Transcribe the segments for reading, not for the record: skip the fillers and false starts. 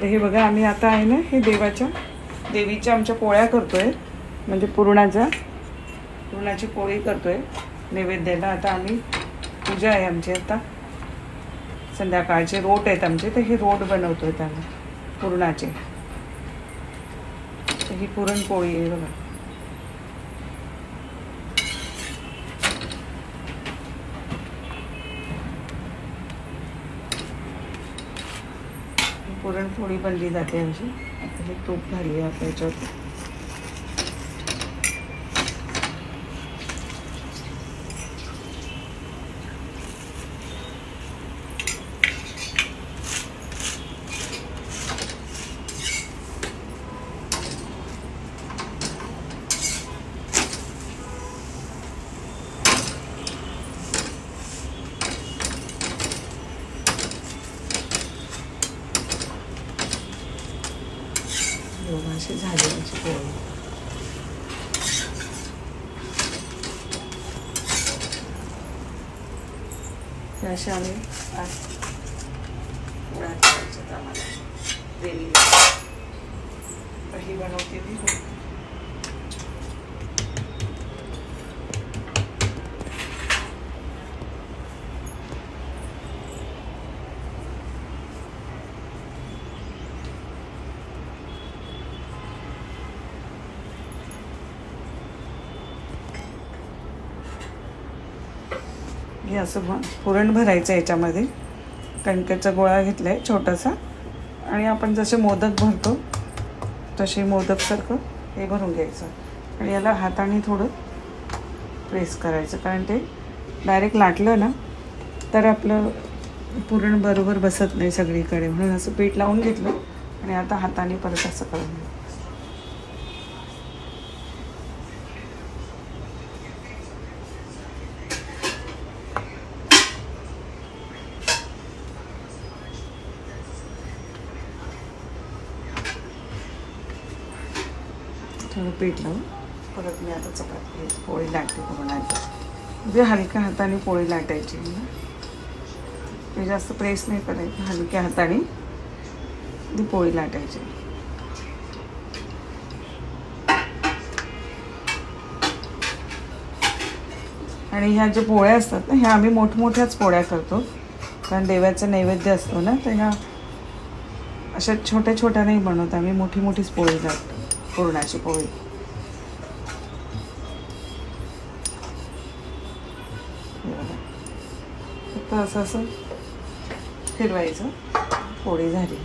तर हे बघा आम्ही आता आहे ना हे देवीच्या आमच्या पोळ्या करतोय, म्हणजे पुरणाची पोळी करतोय नैवेद्याला. आता आम्ही पूजा आहे आमची, आता संध्याकाळचे रोट आहेत आमचे, तर हे रोट बनवतोय आम्ही पुरणाचे. तर ही पुरणपोळी आहे बघा. पुरणपोळी बनली जाते आमची. आता हे तूप घालूया आता याच्यावर. अशी झाली आमची पोळी. अशा आम्ही आज पोळ्या करायच्यात आम्हाला देवीला. ही बनवते ती हे असं पुरण भरायचं याच्यामध्ये. कणकेचा गोळा घेतला आहे छोटासा, आणि आपण जसे मोदक भरतो तसे मोदकसारखं हे भरून घ्यायचं, आणि याला हाताने थोडं प्रेस करायचं, कारण ते डायरेक्ट लाटलं ना तर आपलं पुरण बरोबर बसत नाही सगळीकडे, म्हणून असं पीठ लावून घेतलं आणि आता हाताने परत असं करून घ्यायचं. थोडं पीठ लावून परत मी आता चपाती पोळी लाटते पुरणाची. म्हणजे हलक्या हाताने पोळी लाटायची, ते जास्त प्रेस नाही करायचं, हलक्या हाताने ती पोळी लाटायची. आणि ह्या ज्या पोळ्या असतात ना, ह्या आम्ही मोठमोठ्याच पोळ्या करतो, कारण देवाचा नैवेद्य असतो ना, तर ह्या अशा छोट्या छोट्या नाही बनवत आम्ही, मोठी मोठीच पोळी लाटतो, पुरणाची पोळी. फक्त असं फिरवायचं, पोळी झाली.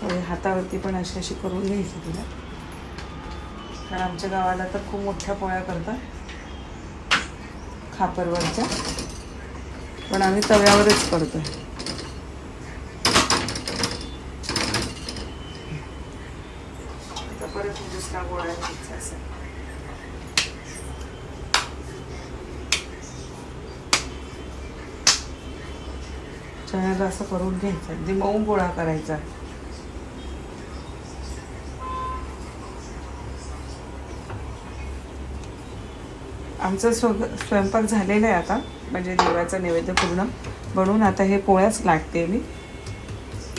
पोळी हातावरती पण अशी करून घ्यायची तिला, कारण आमच्या गावाला तर खूप मोठ्या पोळ्या करतात खापरवरच्या, पण आम्ही तव्यावरच करतोय. आता परत दुसरा गोळा घ्यायचा असेल. चण्याला असं करून घ्यायचं, अगदी मऊ गोळा करायचा. आमचं स्वयंपाक झालेला आहे आता, म्हणजे देवाचा नैवेद्य पूर्ण बनवून आता हे पोळ्याच लाटते मी.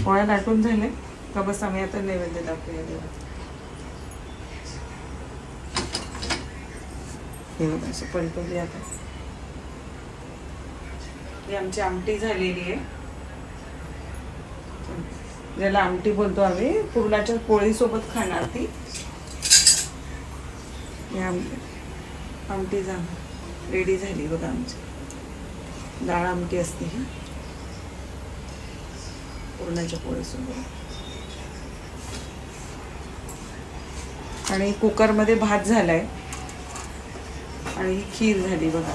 पोळ्या लाटून झाले का बस आम्ही आता नैवेद्य दाखवूया देवाचा. हे बघा असं पलटवली. आता ही आमची आमटी झालेली आहे, ज्याला आमटी बोलतो आम्ही, पुरणाच्या पोळीसोबत खाणार ती. आमटी रेडी झाली बघा आमची. डाळ आमटी असते ही पुरणाच्या पोळीसोबत. आणि कुकरमध्ये भात झालाय, आणि ही खीर झाली बघा.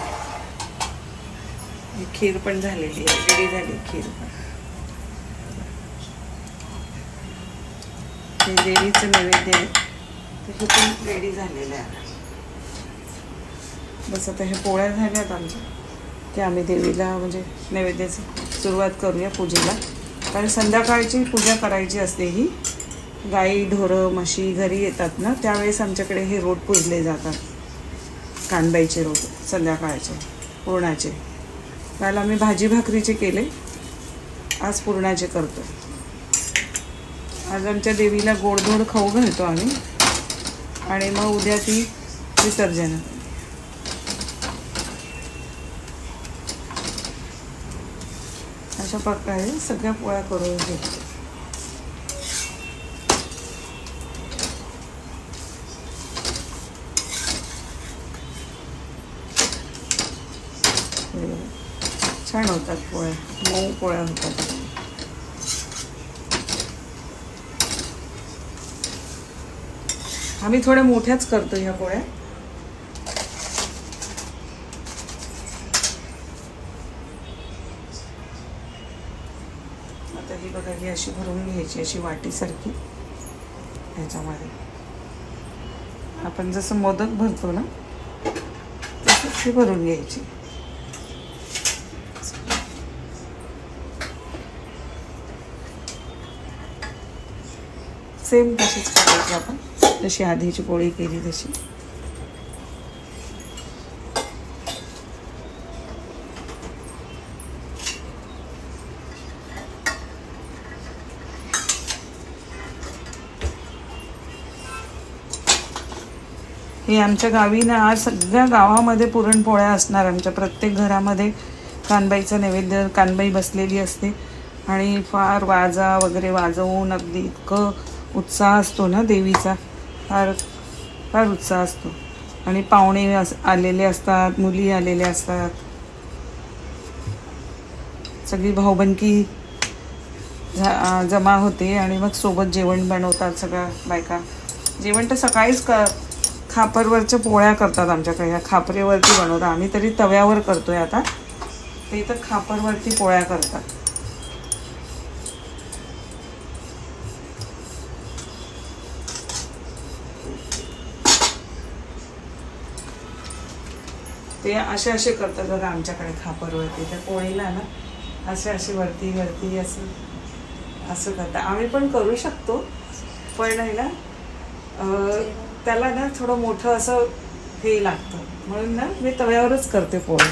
ही खीर पण झालेली आहे, रेडी झाली खीर पण. हे देवीचं नैवेद्य आहे, तर हे पण रेडी झालेलं आहे. बस आता हे पोळ्या झाल्यात आमच्या, की आम्ही देवीला म्हणजे नैवेद्याची सुरुवात करूया पूजेला. कारण संध्याकाळची पूजा करायची असते ही. गाई ढोरं म्हशी घरी येतात ना, त्यावेळेस आमच्याकडे हे रोट पुजले जातात, कानबाईचे रोट संध्याकाळचे पुरणाचे. काल आम्ही भाजी भाकरीचे केले, आज पुरणाचे करतो. आज आमच्या देवीला गोडधोड खाऊ घालतो आम्ही आणि मग उद्या ती विसर्जन. अशा प्रकारे सगळ्या पोळ्या करून घ्यायच्या. छान होतात पोळ्या, मऊ पोळ्या होतात. आम्ही थोड्या मोठ्याच करतो ह्या पोळ्या. आता ही बघा, ही अशी भरून घ्यायची, अशी वाटीसारखी. ह्याच्यामध्ये आपण जसं मोदक भरतो ना तसंच ही भरून घ्यायची. सेम तशीच करायची आपण, जशी आधीची पोळी केली तशी. हे आमच्या गावी ना आज सगळ्या गावामध्ये पुरणपोळ्या असणार. आमच्या प्रत्येक घरामध्ये कानबाईचं नैवेद्य, कानबाई बसलेली असते आणि फार वाजा वगैरे वाजवून अगदी इतकं उत्साह असतो ना देवीचा, फार फार उत्साह असतो. आणि पाहुणे आलेले असतात, मुली आलेल्या असतात, सगळी भाऊबंदकी जमा होते आणि मग सोबत जेवण बनवतात सगळ्या बायका. जेवण तर सकाळीच खापरवरच्या पोळ्या करतात आमच्याकडे. ह्या खापरेवरती बनवतात, आम्ही तरी तव्यावर करतोय आता. ते तर खापरवरती पोळ्या करतात. ते असे असे करतात बघा आमच्याकडे खापरवरती. त्या पोळीला ना असे असे वरती वरती असं असं करतात. आम्ही पण करू शकतो, पण आहे ना त्याला ना थोडं मोठं असं हे लागतं, म्हणून ना मी तव्यावरच करते पोळी.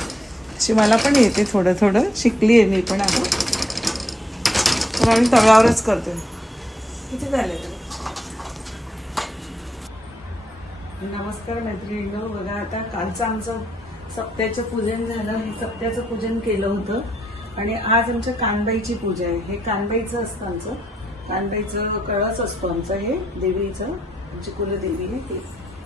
अशी मला पण येते, थोडं थोडं शिकली आहे मी पण आता, पण आम्ही तव्यावरच करते. किती झाले तर. नमस्कार मैत्रिणींनो. बघा आता कालचं आमचं सप्त्याचं पूजन झालं. हे सप्त्याचं पूजन केलं होतं आणि आज आमच्या कानबाईची पूजा आहे. हे कानबाईचं असतं आमचं, कानबाईचं कळस असतो आमचं. हे देवीचं, आमची कुलदेवी आहे.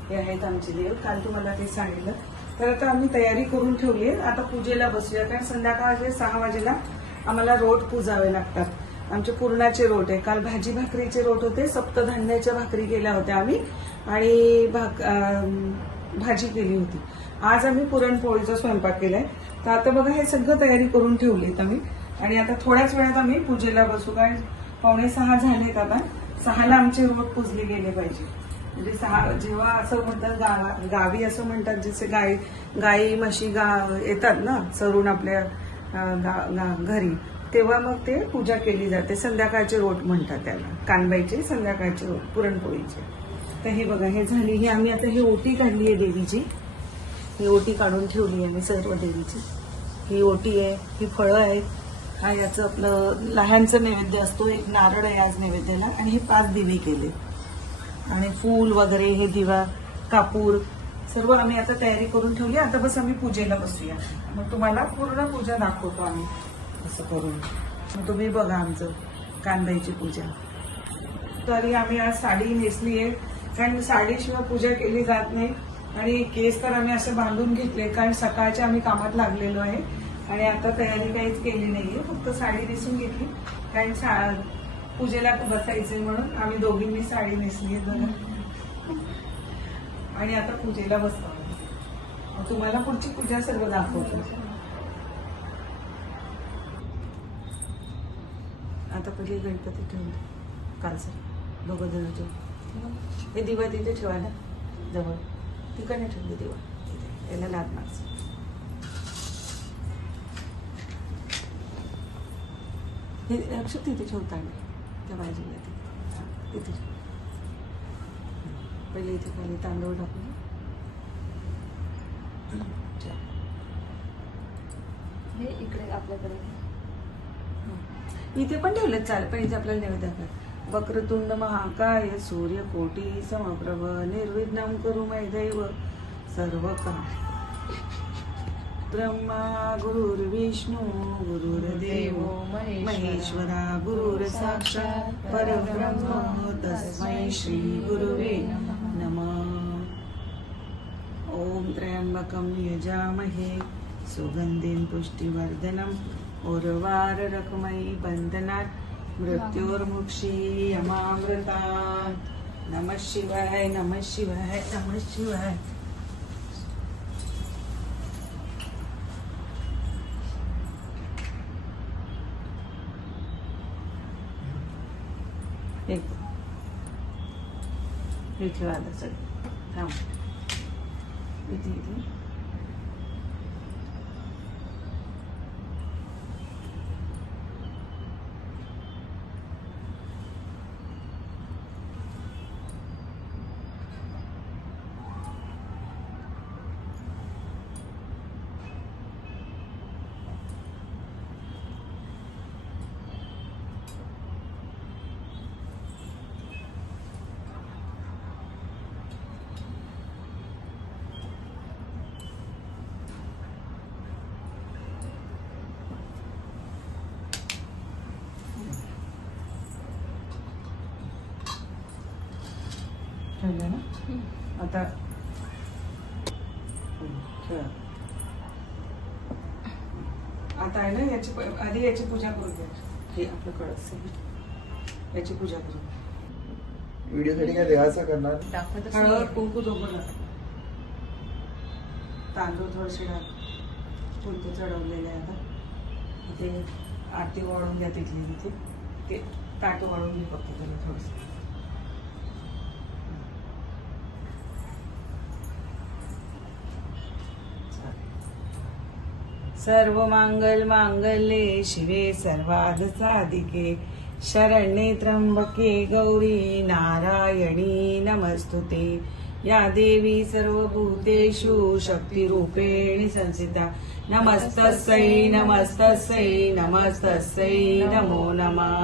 हे आहेत आमचे देव. काल तुम्हाला ते सांगितलं. तर आता आम्ही तयारी करून ठेवली आहे. आता पूजेला बसूया, कारण संध्याकाळचे 6 वाजेला आम्हाला रोट पूजावे लागतात. आमचे पुरणाचे रोट आहे. काल भाजी भाकरीचे रोट होते, सप्तधान्याच्या भाकरी केल्या होत्या आम्ही आणि भाजी केली होती. आज आम्ही पुरणपोळीचा स्वयंपाक केलाय. तर आता बघा हे सगळं तयारी करून ठेवली आम्ही आणि आता थोड्याच वेळात आम्ही पूजेला बसू. कारण 5:45 झालेत. आता 6ला आमचे रोट पुजले गेले पाहिजे. म्हणजे 6 जेव्हा असं म्हणतात गावी असं म्हणतात, जसे गाई म्हशी येतात ना चरून आपल्या घरी, तेव्हा मग ते पूजा केली जाते. संध्याकाळचे रोट म्हणतात त्याला, कानबाईचे संध्याकाळचे रोट पुरणपोळीचे. तर हे बघा हे झाली. ही आम्ही आता ही ओटी काढली आहे देवीची. ही ओटी काढून ठेवली आहे मी सर्व देवीची. ही ओटी आहे, ही फळं आहेत. हा याचं आपलं लहानचं नैवेद्य असतो. एक नारळ आहे आज नैवेद्याला आणि हे 5 दिवे केले आणि फूल वगैरे, हे दिवा, कापूर सर्व आम्ही आता तयारी करून ठेवली. आता बस आम्ही पूजेला बसूया. मग तुम्हाला पूर्ण पूजा दाखवतो आम्ही असं करून. मग तुम्ही बघा आमचं कानबाईची पूजा. तरी आम्ही आज साडी नेसली आहे, कारण साडीशिवाय पूजा केली जात नाही. आणि केस तर आम्ही असे बांधून घेतले, कारण सकाळच्या आम्ही कामात लागलेलो आहे आणि आता तयारी काहीच केली नाहीये. फक्त साडी नेसून घेतली, कारण पूजेला बसायचंय म्हणून आम्ही दोघींनी साडी नेसली आहे बघा. आणि आता पूजेला बसतो. तुम्हाला पुढची पूजा सर्व दाखवतो. आता पहिले गणपती ठेवून कालचं दोघं जण हे दिवा तिथे ठेवायला जवळ, तिकडे ठेवली दिवा तिथे, याला लाद मारचं. हे लक्ष तिथे ठेवता त्या बाजूला तिथे. पहिले इथे खाली तांदूळ टाकून हे इकडे आपल्याकडे इथे पण ठेवलं चालेल, पण इथे आपल्याला नैवेद्य दाखवा. वक्रतुंड महाकाय सूर्यकोटी समप्रभ निर्विघ्नं कुरु मे दैव सर्वकार्य ब्रह्मा गुरुर्विष्णू गुरुर्देव महेश्वरा गुरुर्साक्षात् परब्रह्म तस्मै श्री गुरुवे नमः। ओम त्र्यंबकं यजामहे सुगंधिं पुष्टिवर्धनम् उर्वारुकमिव बन्धनात् मृत्युर्मुक्षीयमामृतात्। नमः शिवाय नमः शिवाय नमः शिवाय। एक इथे आलं सगळं थांब इथे इथे ठेवलं ना आता ठेवा. आता आहे ना याची आधी याची पूजा करू द्या. हे आपलं कळस आहे याची पूजा करू. व्हिडिओ साठी काय देवाचा करणार? हळद कुंकू झोपला तांदूळ थोडेसे कुंकू चढवलेले आहे. आता इथे आरती वाढून द्या तिथली तिथे ते ताट वाढून घे फक्त त्याला थोडंसं. सर्व मांगल मांगल्ये शिवे सर्वार्थ साधिके शरण्ये त्र्यंबके गौरी नारायणी नमस्तुते। या देवी सर्वभूतेषु शक्तिरूपेण संस्थिता नमस्तस्यै नमस्तस्यै नमस्तस्यै नमो नमः।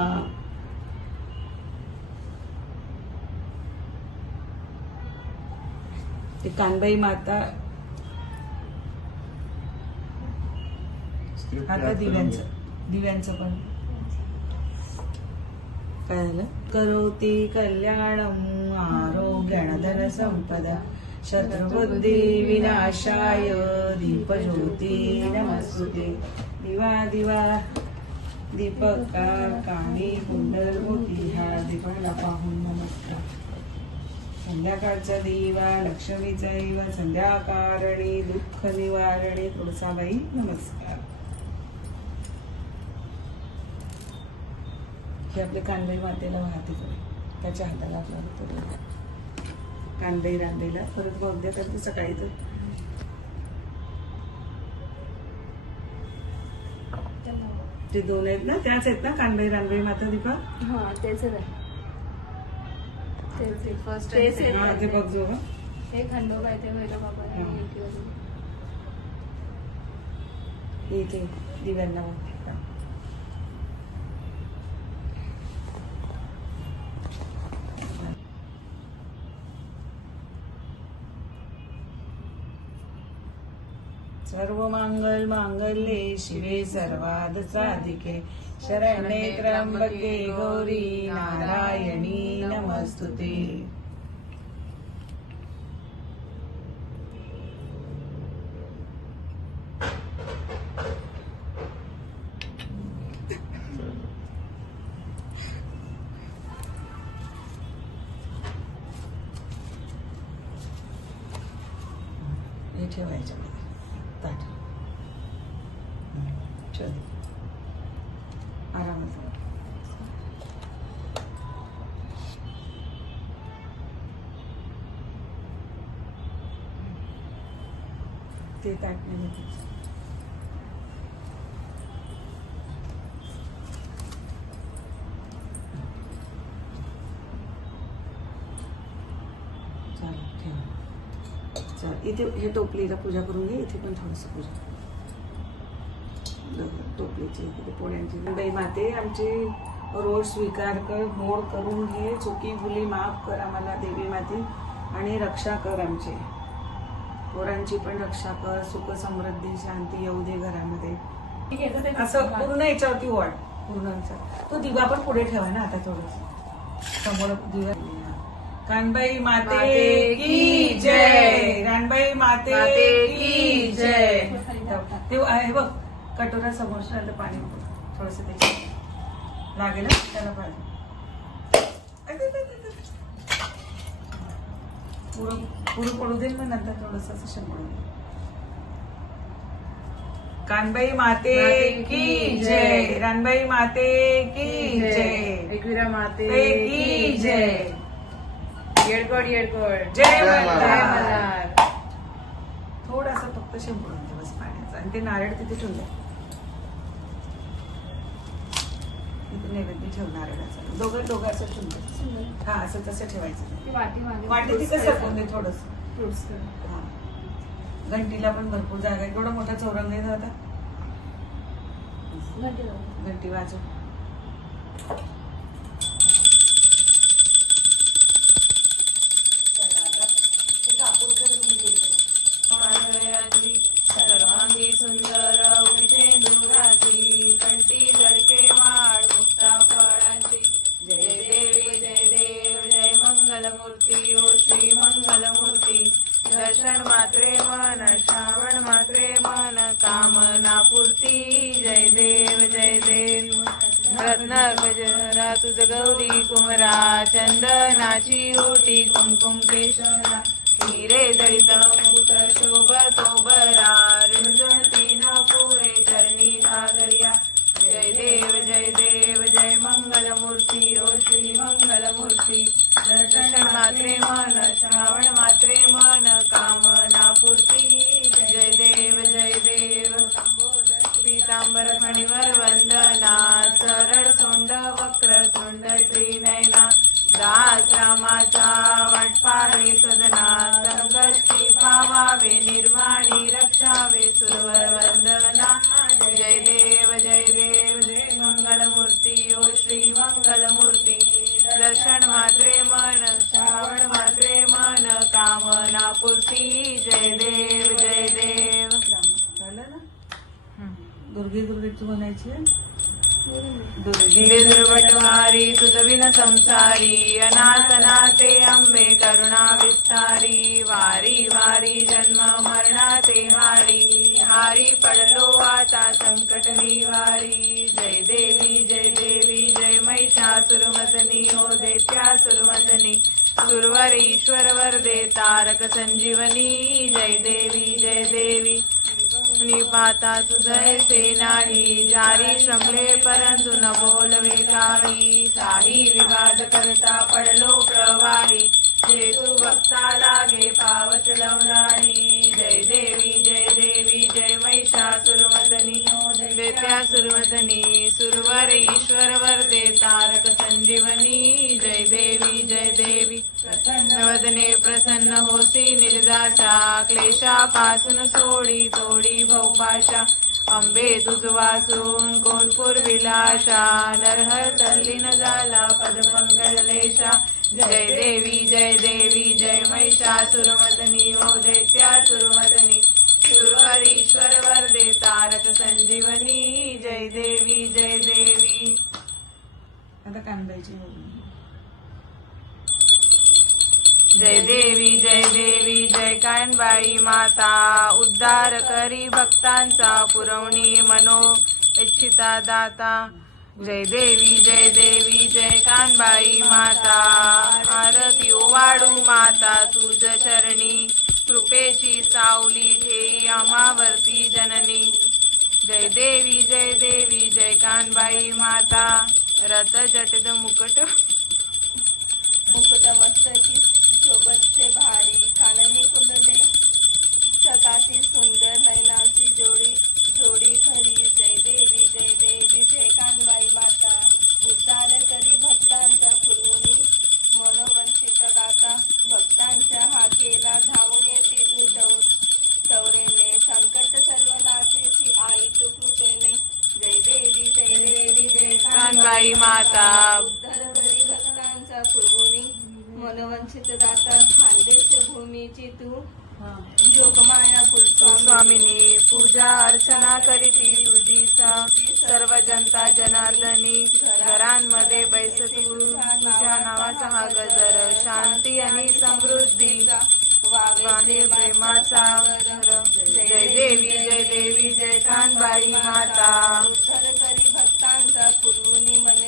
ते कानबाई माता आता दिव्यांचं पण काय झालं? करोति कल्याणं आरोग्यं धन संपदा शत्रुबुद्धी विनाशाय दीपज्योती नमस्तुते। दिवा दिवा दीपकार काणी कुंडल मोती हा दीपाला पाहून नमस्कार। संध्याकाळचा दिवा लक्ष्मीचा दिवा संध्याकाळी दुःख निवारणे तुळसाबाई नमस्कार। हे आपले कानबाई मातेला वाहते त्याच्या हाताला आपल्याला कानबाई रांदेला परत बघ द्या तर सकाळी तर ते दोन आहेत ना त्याच आहेत ना कानबाई रानबाई माता दीपा. हा तेच आहे ते फर्स्ट हा ते बघ जो हे खंडोबा आहे ते भैरव बाबा इथे दिव्यांना बघ. सर्व मांगल मांगल्ये शिवे सर्वार्थ साधिके शरण्ये त्र्यंबके गौरी नारायणी नमस्तुते। हे ठेवायचं ताट चल आरामात ते ताट नाही चालेल ठेवा. चल इथे हे टोपलीला पूजा करून घे. इथे पण थोडंसं पूजा टोपलीची इथे पोळ्यांची बाई माते आमची रोज स्वीकार कर, मोड करून घे, चुकी भुली माफ कर आम्हाला देवी माती, आणि रक्षा कर आमची पोरांची पण रक्षा कर, सुख समृद्धी शांती येऊ दे घरामध्ये. असं पूर्ण याच्यावरती वाढ पूर्ण. तो दिवा पण पुढे ठेवा ना आता थोडस समोर दिवा. कानबाई माते की जय, रानबाई माते की जय. ते आहे बघ कटोरा समोर राहिलं पाणी थोडस ते लागेल ना त्याला पाणी. पुढं पुढं पडू दे मग नंतर थोडस असं शिंपडून. कानबाई माते की जय, रानबाई माते की जय, एकविरा माते की जय. येडकोड येडकोड जय मल्हार. थोडासा फक्त शिंपडून दे बस पाण्याचा, आणि ते नारळ तिथे ठेवून द्या. तिथे नैवेद्य ठेव नारळाचा. दोघं असं ठेवून द्या. हा असं तसं ठेवायचं. ती वाटी मागे वाटी तिथे सरकवून दे थोडस. फ्रुट्स घंटीला पण भरपूर जागा आहे. केवढा मोठा चौरंग आहे आता. घंटी लाव. घंटी वाजव. सर्वांगी सुंदर उठेंदुराची, कंठी जडके वाळ मुक्ता फळाची. जय देवी जय देव जय मंगलमूर्ती ओ श्री मंगलमूर्ती. दर्शन मात्रे मन श्रावण मात्रे मन कामना पूर्ती. जय देव जय देव. रत्न गजरा तुझ गौरी कुमरा, चंदनाची ओटी कुमकुम केशरा. हिरे दळित मुकुट शोभतो बरा, रुंजती न पुरे चरणी सागरिया. जय देव जय मंगलमूर्ती ओ श्री मंगलमूर्ती. दर्शन मात्रे मन श्रावण मात्रे मन कामना पूर्ती. जय देव. पीतांबर फणीवर वंदना, सरळ सोंड वक्र तोंड त्रिनयना. दास रामाचा वाटपावे सदना, संकष्टी पावावे निर्वाणी रक्षावे सुरवर वंदना. जय देव जय मंगलमूर्ती ओ श्री मंगलमूर्ती. दर्शन मात्रे मन श्रावण मात्रे मन कामना पूर्ती. जय देव. झालं ना. दुर्गेची म्हणायची. दुर्गे दुर्वटवारी तुझ विन संसारी, अनाथनाथे अंबे करुणा विस्तारी. वारी वारी जन्म मरणाचे हारी पडलो आता संकट निवारी. जय देवी जय महिषासुरमर्दिनी ओ दैत्यासुरमर्दिनी. सुरवर ईश्वर वरदे तारक संजीवनी. जय देवी निपाता तुझैसे नाही, जारी श्रमले परंतु न बोलवे काही. काही विवाद करता पडलो प्रवाही, जेतू भक्ता लागे पावत लवलाही. जय देवी जय महिषासुरमर्दिनी दैत्यासुरमर्दिनी. सुरवर ईश्वर वरदे तारक संजीवनी. जय देवी वदने प्रसन्न होसी निर्दाशा, क्लेशापासून सोडी तोडी भौपाशा. अंबे तुझ वाचून कोण पूर्विलाशा, नरहर तल्लीन झाला पदपंकजलेशा. जय देवी जय महिषासुरमर्दिनी ओ दैत्यासुरमर्दिनी. सुरवर ईश्वर वरदे तारक संजीवनी. जय देवी. आता कानबाईची. जय देवी जय कानबाई माता. उद्धार करी भक्तांचा, पुरवणी मनो इच्छिता दाता. जय देवी जय कानबाई माता. आरती ओवाळू माता तुझ चरणी, कृपेची सावली ठेई आम्हावरती जननी. जय देवी जय कानबाई माता. रथ जटित मुकुट मस्तकी शोभतचे भारी, काननी कुंडले चकाती सुंदर, नयनाची जोडी खरी. जय देवी जय कानबाई माता. उद्धार करी भक्तांचा, पुरवणी मनोवंचित गाता. भक्तांच्या हाकेला धावून येते तू चौरेने, संकट सर्व नाशेची आई तू कृपेने. जय देवी जय जयकानबाई माता उद्धार करी भक्तांचा पुरवणी मनवंचित दाता खानदेश भूमीची तू जोगमाया कुलस्वामी स्वामिनी पूजा अर्चना करीती तुझी सर्व जनता जनार्दनी घरांमध्ये बैस तू तुझ्या नावाचा हा गजर शांती आणि समृद्धी वाहे प्रेमाचा जय देवी जय कानबाई माता उद्धार करी भक्तांचा पुरवणी मन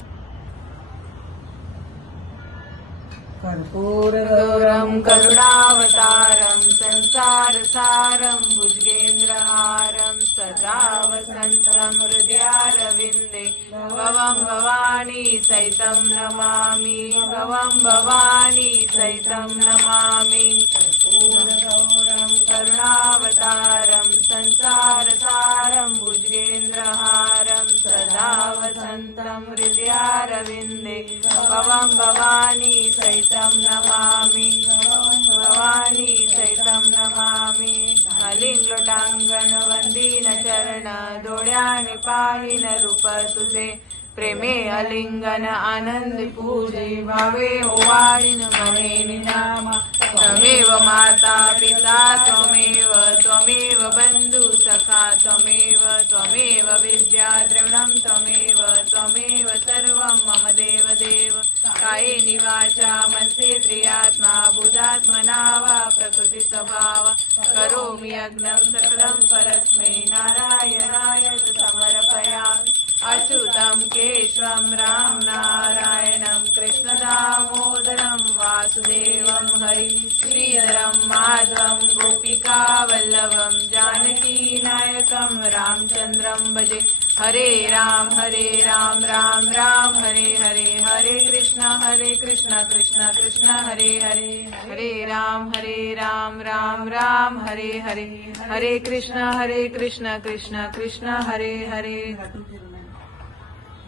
कर्पूरगौरं करुणावतारं संसारसारं भुजगेन्द्रहारं सदा वसन्तं हृदयारविन्दे भवं भवानी सहितं नमामि भवं भवानी सहितं नमामि कर्पूरगौरं करुणावतारं संसारसारं भुजगेन्द्रहारं सदा वसन्तं हृदयारविन्दे भवं भवानी सहितं नमामि भवानी सहितं नमामि लिंगलोटांगण वंदीन चरण डोळ्याने पाहिन रूप तुझे प्रेमे अलिंगन आनंद पूजे भावे ओवाळीन मने नामा त्वमेव माता पिता त्वमेव बंधु सखा त्वमेव विद्या द्रविणं त्वमेव सर्वं मम देव कायेन वाचा मनसेन्द्रियात्मा बुधात्मना वा प्रकृति स्वभाव करोमि यज्ञं सकलं परस्मै नारायणाय समर्पयामि अच्युतं केशवं राम नारायणं कृष्णदामोदरं वासुदेवं हरि श्रीधरं माधवं गोपिकावल्लभं जानकीनायकं रामचन्द्रं भजे हरे राम राम राम हरे हरे हरे कृष्ण कृष्ण कृष्ण हरे हरे हरे राम राम राम हरे हरे हरे कृष्ण कृष्ण कृष्ण हरे हरे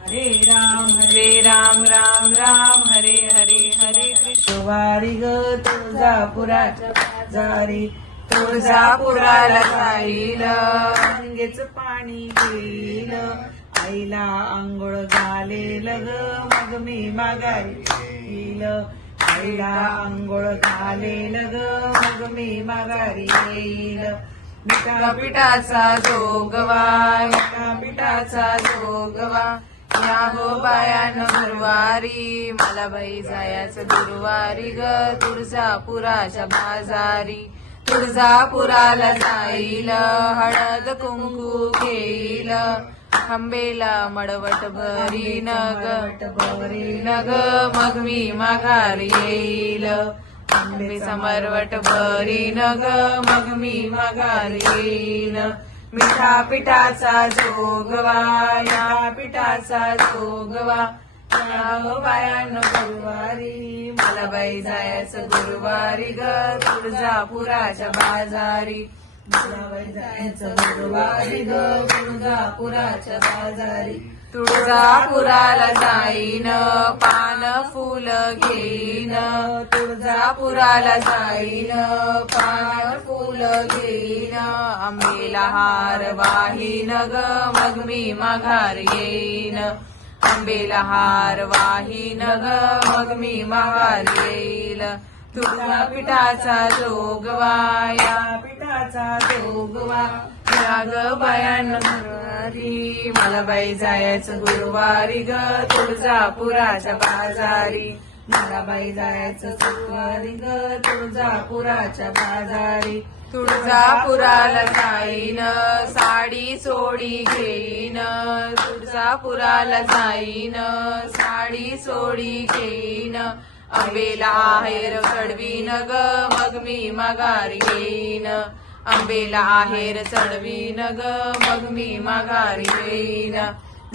हरे राम राम हरे हरे हरे कृष्ण वारी ग तुळजापुराच्या बाजारी तुळजापुराला जाईल गंगेच पाणी घेईल आईला आंघोळ घालेल ग मग मी माघारी येईल आईला आंघोळ घालेल ग मग मी माघारी येईल पिठाचा जोगवा पिठाचा जोगवा या गो बायान गुरुवारी मला बाई जायचं गुरुवारी ग तुळजापुराच्या बाजारी तुळजापुराला जाईल हळद कुंकू घेईल आंबेला मडवट भरीन ग मग मी माघारी येईल आंबेचा मरवट भरीन ग मग मी माघारी येईल मिठा पिठाचा जोगवा या पिठाचा जोगवा या बायान गुरुवारी मला बाई जायचं गुरुवारी ग तुळजापुराच्या बाजारी मला बाई जायचं गुरुवारी ग तुळजापुराच्या बाजारी तुळजापुराला जाईन पान फुल घेईन तुळजापुराला जाईन पान फुल घेईन आंबेला हार वाहीन ग मग मी माघार येईन आंबेला हार वाहीन ग मग मी माघार येईल तुळजा पिठाचा जोगवा या पिठाचा जोगवा या ग बायान गुरुवारी मला बाई जायचं गुरुवारी ग तुळजापुराच्या बाजारी मला बाई जायचं गुरुवारी ग तुळजापुराच्या बाजारी तुळजापुराला जाईन साडी सोडी घेईन तुळजापुराला जाईन साडी सोडी घेईन आंबेला आहेर चढवीन ग मग मी माघार येईन आंबेला आहेर चढवीन ग मग मी माघार येईन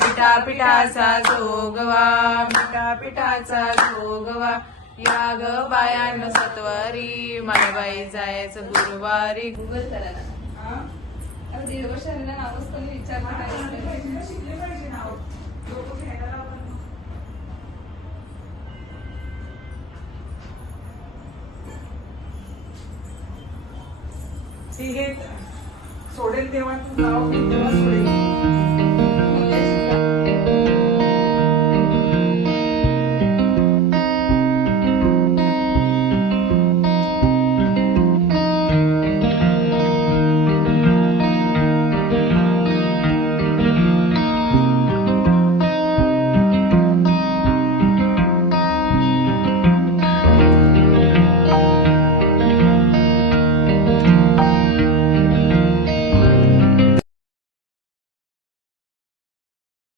मिठा पिठाचा जोगवा मिठा पिठाचा जोगवा या ग बायान सत्वारी मला बाई जायचं गुरुवारी गुगल करा ना 1.5 वर्षांना नावच कोणी ती हे सोडेल तेव्हा तू नाव तेव्हा सोडेल